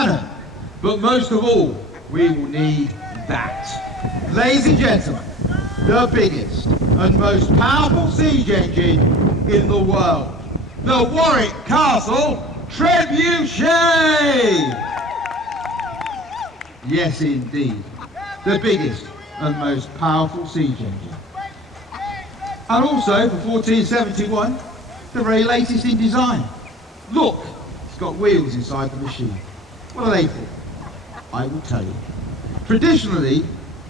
cannon. But most of all, we will need that. Ladies and gentlemen, the biggest and most powerful siege engine in the world, the Warwick Castle Trebuchet! Yes, indeed, the biggest and most powerful siege engine. And also, for 1471, the very latest in design. Look, it's got wheels inside the machine. What are they for? I will tell you. Traditionally,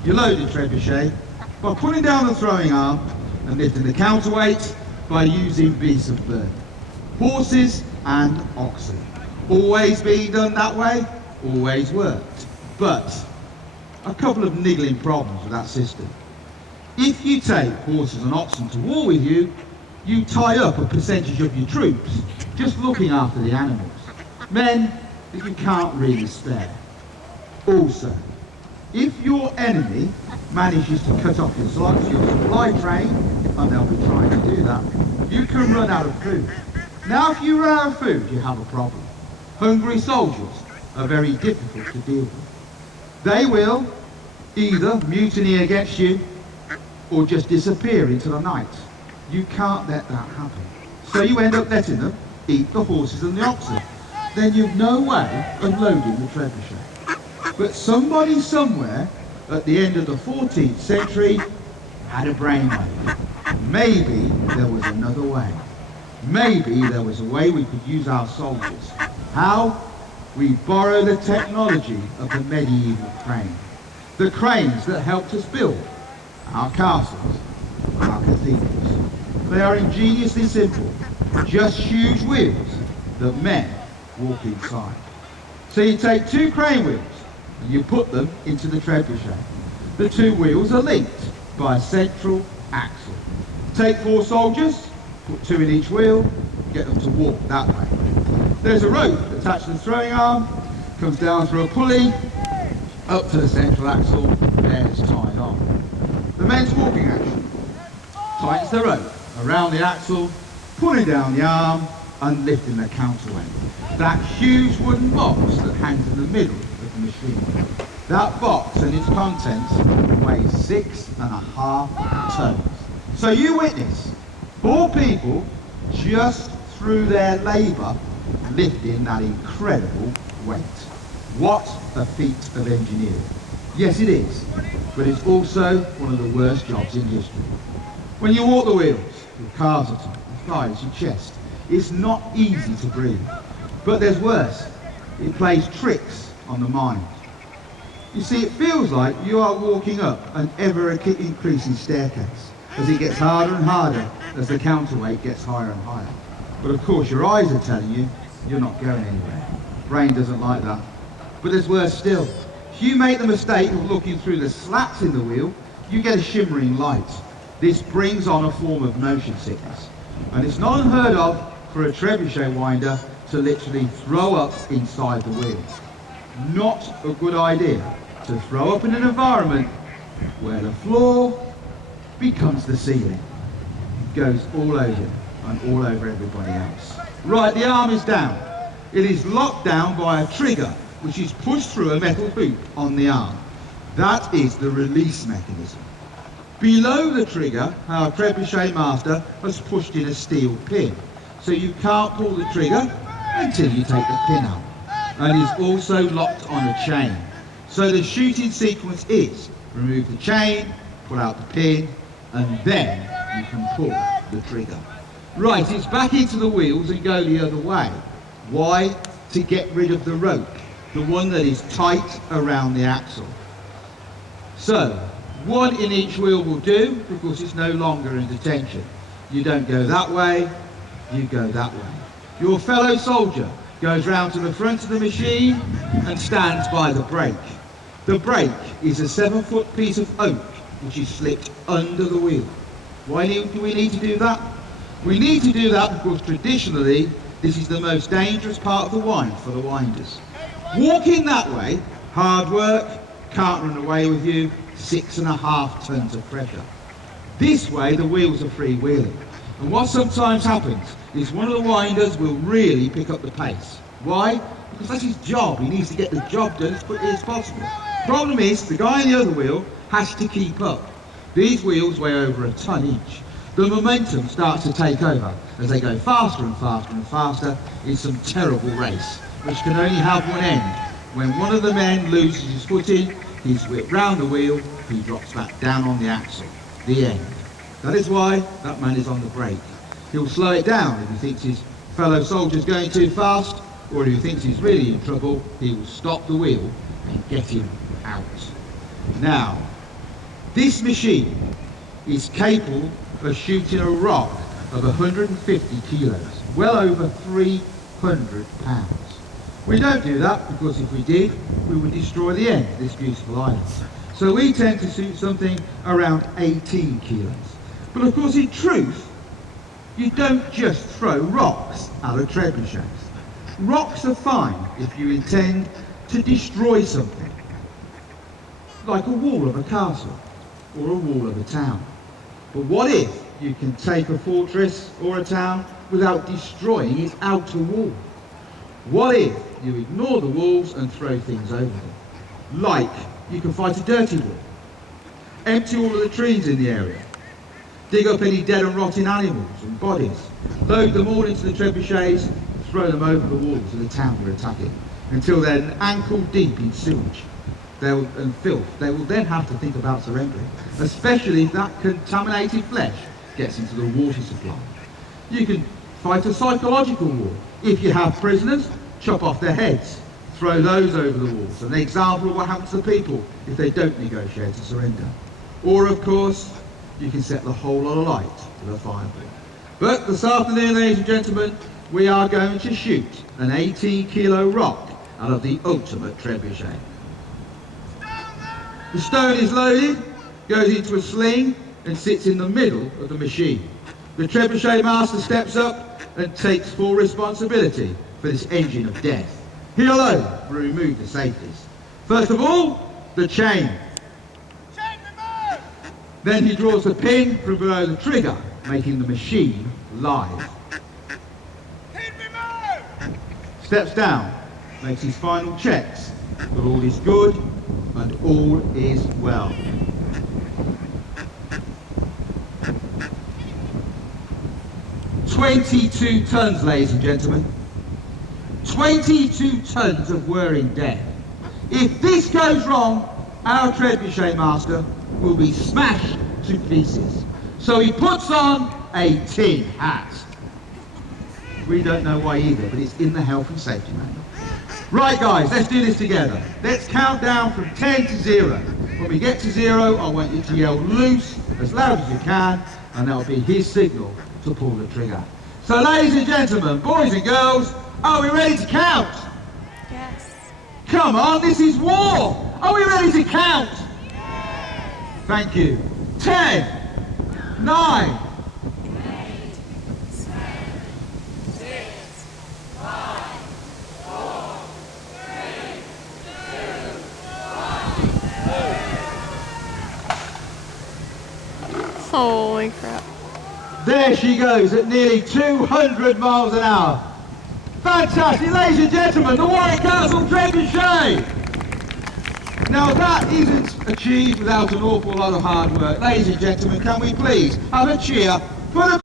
you loaded trebuchet by putting down the throwing arm and lifting the counterweight by using beasts of burden, horses and oxen. Always being done that way, always worked. But a couple of niggling problems with that system. If you take horses and oxen to war with you, you tie up a percentage of your troops just looking after the animals. Men that you can't really spare. Also, if your enemy manages to cut off your supply train, and they'll be trying to do that, you can run out of food. Now if you run out of food, you have a problem. Hungry soldiers are very difficult to deal with. They will either mutiny against you or just disappear into the night. You can't let that happen. So you end up letting them eat the horses and the oxen. Then you've no way of loading the trebuchet. But somebody somewhere at the end of the 14th century had a brainwave. Maybe there was another way. Maybe there was a way we could use our soldiers. How? We borrow the technology of the medieval crane. The cranes that helped us build our castles, our cathedrals. They are ingeniously simple, just huge wheels that men walk inside. So you take two crane wheels and you put them into the trebuchet. The two wheels are linked by a central axle. Take 4 soldiers, put 2 in each wheel, get them to walk that way. There's a rope attached to the throwing arm, comes down through a pulley, up to the central axle, then it's tied on. The men's walking action tightens the rope around the axle, pulling down the arm and lifting the counterweight. That huge wooden box that hangs in the middle of the machine. That box and its contents weigh 6.5 tons. So you witness 4 people just through their labour lifting that incredible weight. What a feat of engineering. Yes, it is, but it's also one of the worst jobs in history. When you walk the wheels, your calves are tight, your thighs, your chest, it's not easy to breathe. But there's worse. It plays tricks on the mind. You see, it feels like you are walking up an ever-increasing staircase as it gets harder and harder as the counterweight gets higher and higher. But of course, your eyes are telling you you're not going anywhere. Brain doesn't like that. But there's worse still. If you make the mistake of looking through the slats in the wheel, you get a shimmering light. This brings on a form of motion sickness. And it's not unheard of for a trebuchet winder to literally throw up inside the wheel. Not a good idea to throw up in an environment where the floor becomes the ceiling. It goes all over you and all over everybody else. Right, the arm is down. It is locked down by a trigger which is pushed through a metal hoop on the arm. That is the release mechanism. Below the trigger, our trebuchet master has pushed in a steel pin, so you can't pull the trigger until you take the pin out. And is also locked on a chain. So the shooting sequence is remove the chain, pull out the pin, and then you can pull the trigger. Right, it's back into the wheels and go the other way. Why? To get rid of the rope, the one that is tight around the axle. So, 1 in each wheel will do, because it's no longer in detention. You don't go that way, you go that way. Your fellow soldier goes round to the front of the machine and stands by the brake. The brake is a 7-foot piece of oak which is slipped under the wheel. Why do we need to do that? We need to do that because traditionally this is the most dangerous part of the wind for the winders. Walking that way, hard work, can't run away with you, 6.5 tons of pressure. This way the wheels are freewheeling. And what sometimes happens is one of the winders will really pick up the pace. Why? because that's his job. He needs to get the job done as quickly as possible. Problem is, the guy on the other wheel has to keep up. These wheels weigh over a ton each. The momentum starts to take over as they go faster and faster and faster in some terrible race, which can only have one end. When one of the men loses his footing, he's whipped round the wheel, he drops back down on the axle. The end. That is why that man is on the brake. He'll slow it down if he thinks his fellow soldier's going too fast, or if he thinks he's really in trouble, he will stop the wheel and get him out. Now, this machine is capable of shooting a rock of 150 kilos, well over 300 pounds. We don't do that because if we did, we would destroy the end of this beautiful island. So we tend to shoot something around 18 kilos. But of course, in truth, you don't just throw rocks at a trebuchet. Rocks are fine if you intend to destroy something, like a wall of a castle or a wall of a town. But what if you can take a fortress or a town without destroying its outer wall? What if you ignore the walls and throw things over them? Like you can fight a dirty wall, empty all of the trees in the area, dig up any dead and rotting animals and bodies, load them all into the trebuchets, throw them over the walls of the town we're attacking until they're ankle deep in sewage and filth. They will then have to think about surrendering, especially if that contaminated flesh gets into the water supply. You can fight a psychological war. If you have prisoners, chop off their heads, throw those over the walls. An example of what happens to people if they don't negotiate to surrender. Or of course, you can set the whole lot alight with a fireball. But this afternoon, ladies and gentlemen, we are going to shoot an 18-kilo rock out of the ultimate trebuchet. The stone is loaded, goes into a sling and sits in the middle of the machine. The trebuchet master steps up and takes full responsibility for this engine of death. He alone will remove the safeties. First of all, the chain. Then he draws the pin from below the trigger, making the machine live. Steps down, makes his final checks, that all is good and all is well. "22 tons, ladies and gentlemen. 22 tons of whirring death. If this goes wrong, our trebuchet master will be smashed to pieces. So he puts on a tin hat. We don't know why either, but it's in the health and safety manual. Right guys, let's do this together. Let's count down from 10 to 0. When we get to 0, I want you to yell loose as loud as you can, and that'll be his signal to pull the trigger. So ladies and gentlemen, boys and girls, are we ready to count? Yes. Come on, this is war! Are we ready to count? Thank you. 10, 9, 8, 7, 6, 5, 4, 3, 2, 1. Holy crap. There she goes at nearly 200 miles an hour. Fantastic, ladies and gentlemen, the Warwick Castle Trebuchet! Now that isn't achieved without an awful lot of hard work. Ladies and gentlemen, can we please have a cheer for the